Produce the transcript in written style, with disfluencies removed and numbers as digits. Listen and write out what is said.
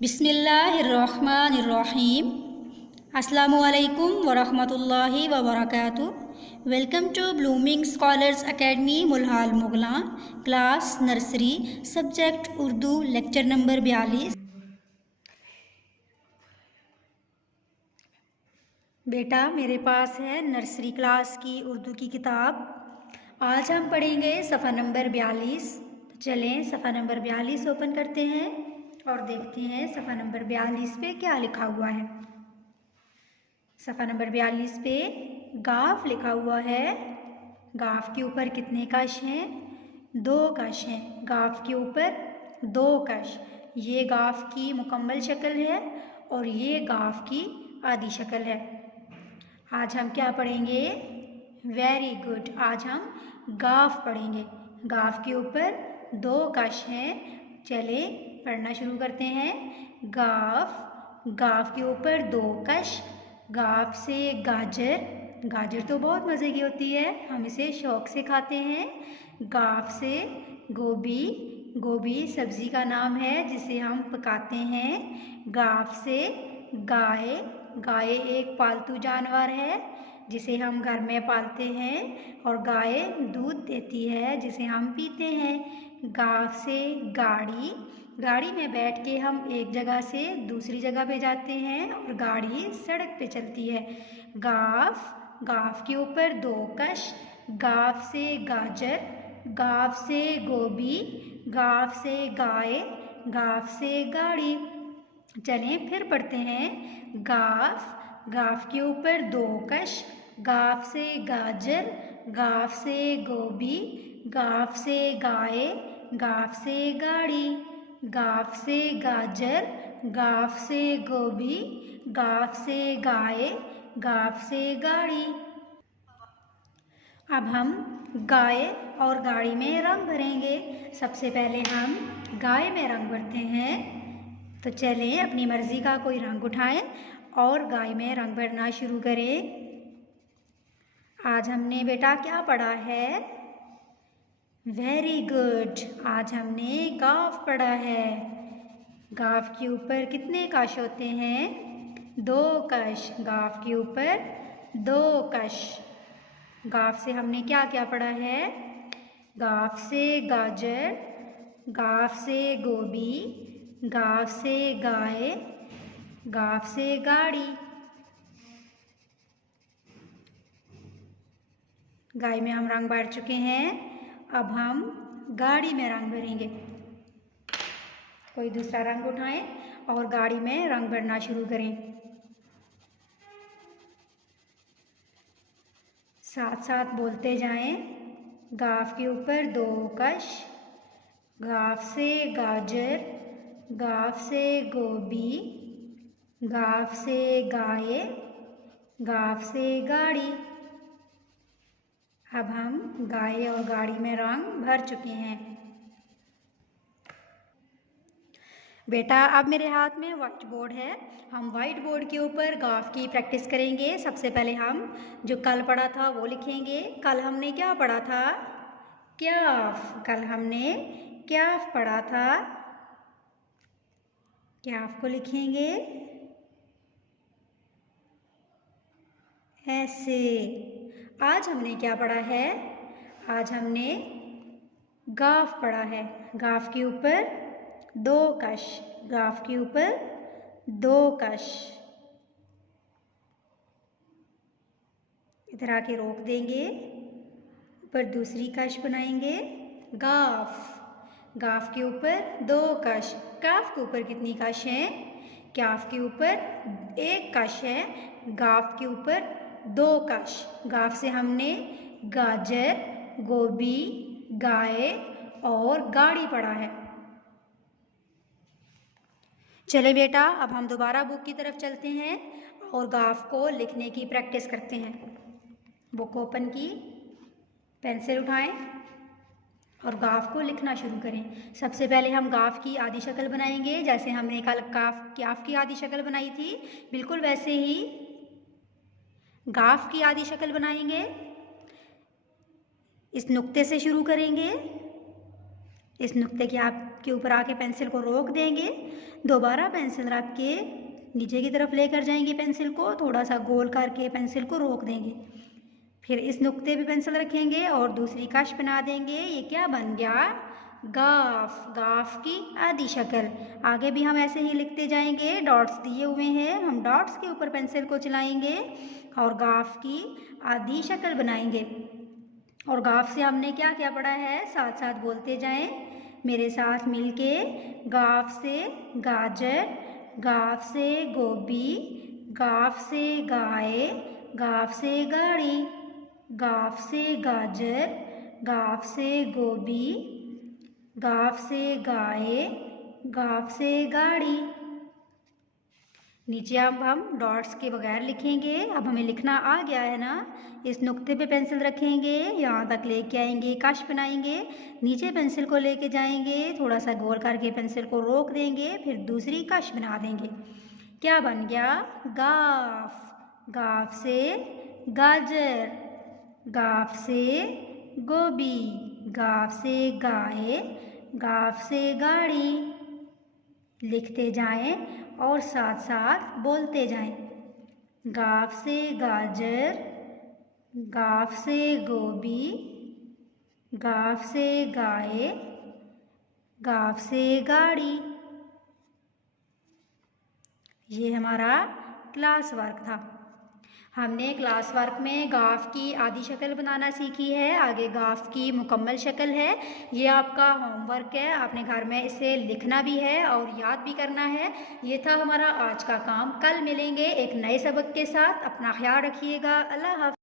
बिस्मिल्लाहिर्रहमानिर्रहीम। अस्सलामुअलैकुम वरहमतुल्लाहि वबरकातुहू। Welcome to blooming scholars academy मुल्हाल मुगला, class nursery, subject Urdu, lecture number 42। बेटा मेरे पास है नर्सरी क्लास की उर्दू की किताब। आज हम पढ़ेंगे सफ़ा नंबर 42। चलें सफ़ा नंबर 42 ओपन करते हैं और देखते हैं सफ़ा नंबर 42 पे क्या लिखा हुआ है। सफ़ा नंबर 42 पे गाफ लिखा हुआ है। गाफ के ऊपर कितने कश हैं? 2 कश हैं। गाफ के ऊपर 2 कश। ये गाफ की मुकम्मल शक्ल है और ये गाफ की आधी शक्ल है। आज हम क्या पढ़ेंगे? वेरी गुड, आज हम गाफ पढ़ेंगे। गाफ के ऊपर 2 कश हैं। चले पढ़ना शुरू करते हैं। गाफ, गाफ के ऊपर 2 कश। गाफ से गाजर, गाजर तो बहुत मज़े की होती है, हम इसे शौक़ से खाते हैं। गाफ से गोभी, गोभी सब्ज़ी का नाम है जिसे हम पकाते हैं। गाफ से गाय, गाय एक पालतू जानवर है जिसे हम घर में पालते हैं और गाय दूध देती है जिसे हम पीते हैं। गाफ से गाड़ी, गाड़ी में बैठ के हम एक जगह से दूसरी जगह पे जाते हैं और गाड़ी सड़क पे चलती है। गाफ, गाफ के ऊपर 2 कश। गाफ से गाजर, गाफ से गोभी, गाफ से गाय, गाफ से गाड़ी। चलें फिर पढ़ते हैं। गाफ, गाफ के ऊपर 2 कश। गाफ से गाजर, गाफ से गोभी, गाफ से गाय, गाफ से गाड़ी। गाफ से गाजर, गाफ से गोभी, गाफ से गाय, गाफ से गाड़ी। अब हम गाय और गाड़ी में रंग भरेंगे। सबसे पहले हम गाय में रंग भरते हैं। तो चलें अपनी मर्ज़ी का कोई रंग उठाएं और गाय में रंग भरना शुरू करें। आज हमने बेटा क्या पढ़ा है? वेरी गुड, आज हमने गाफ पढ़ा है। गाफ के ऊपर कितने कश होते हैं? 2 कश। गाफ के ऊपर 2 कश। गाफ से हमने क्या क्या पढ़ा है? गाफ से गाजर, गाफ से गोभी, गाफ से गाय, गाफ से गाड़ी। गाय में हम रंग भर चुके हैं। अब हम गाड़ी में रंग भरेंगे। कोई दूसरा रंग उठाएं और गाड़ी में रंग भरना शुरू करें। साथ साथ बोलते जाएं। गाफ के ऊपर 2 कश। गाफ से गाजर, गाफ से गोभी, गाफ से गाय, गाफ से गाड़ी। अब हम गाय और गाड़ी में रंग भर चुके हैं। बेटा अब मेरे हाथ में व्हाइट बोर्ड है। हम व्हाइट बोर्ड के ऊपर गाफ की प्रैक्टिस करेंगे। सबसे पहले हम जो कल पढ़ा था वो लिखेंगे। कल हमने क्या पढ़ा था? क्याफ। कल हमने क्याफ पढ़ा था। क्याफ को लिखेंगे ऐसे। आज हमने क्या पढ़ा है? आज हमने गाफ पढ़ा है। गाफ के ऊपर 2 कश। गाफ के ऊपर 2 कश। इधर आके रोक देंगे, ऊपर दूसरी कश बनाएंगे। गाफ, गाफ के ऊपर 2 कश। काफ के ऊपर कितनी कश हैं? क्याफ के ऊपर 1 कश है। गाफ के ऊपर 2 कश। गाफ से हमने गाजर, गोभी, गाय और गाड़ी पढ़ा है। चले बेटा अब हम दोबारा बुक की तरफ चलते हैं और गाफ को लिखने की प्रैक्टिस करते हैं। बुक ओपन की, पेंसिल उठाएं और गाफ को लिखना शुरू करें। सबसे पहले हम गाफ की आधी शक्ल बनाएंगे। जैसे हमने कल क्याफ की आधी शक्ल बनाई थी, बिल्कुल वैसे ही गाफ की आधी शक्ल बनाएंगे। इस नुक्ते से शुरू करेंगे। इस नुक्ते की आप के ऊपर आके पेंसिल को रोक देंगे। दोबारा पेंसिल रख के नीचे की तरफ लेकर जाएंगे, पेंसिल को थोड़ा सा गोल करके पेंसिल को रोक देंगे। फिर इस नुक्ते पे पेंसिल रखेंगे और दूसरी कश बना देंगे। ये क्या बन गया? गाफ। गाफ की आधी शक्ल। आगे भी हम ऐसे ही लिखते जाएंगे। डॉट्स दिए हुए हैं, हम डॉट्स के ऊपर पेंसिल को चलाएंगे और गाफ की आधी शक्ल बनाएंगे। और गाफ से हमने क्या क्या पढ़ा है, साथ साथ बोलते जाएं मेरे साथ मिलके। गाफ से गाजर, गाफ से गोभी, गाफ से गाय, गाफ से गाड़ी, गाफ से गाजर, गाफ से गोभी, गाफ से गाय, गाफ से गाड़ी। नीचे अब हम डॉट्स के बगैर लिखेंगे। अब हमें लिखना आ गया है ना। इस नुक्ते पे पेंसिल रखेंगे, यहाँ तक लेके आएंगे, कश बनाएंगे, नीचे पेंसिल को लेके जाएंगे, थोड़ा सा गोल करके पेंसिल को रोक देंगे, फिर दूसरी कश बना देंगे। क्या बन गया? गाफ। गाफ से गाजर, गाफ से गोभी, गाफ से गाय, गाफ से गाड़ी। लिखते जाएं और साथ साथ बोलते जाएं। गाफ से गाजर, गाफ से गोभी, गाफ से गाय, गाफ से गाड़ी। ये हमारा क्लास वर्क था। हमने क्लास वर्क में गाफ की आधी शक्ल बनाना सीखी है, आगे गाफ की मुकम्मल शक्ल है। ये आपका होमवर्क है, आपने घर में इसे लिखना भी है और याद भी करना है। ये था हमारा आज का काम। कल मिलेंगे एक नए सबक के साथ। अपना ख्याल रखिएगा। अल्लाह हाफ़िज़।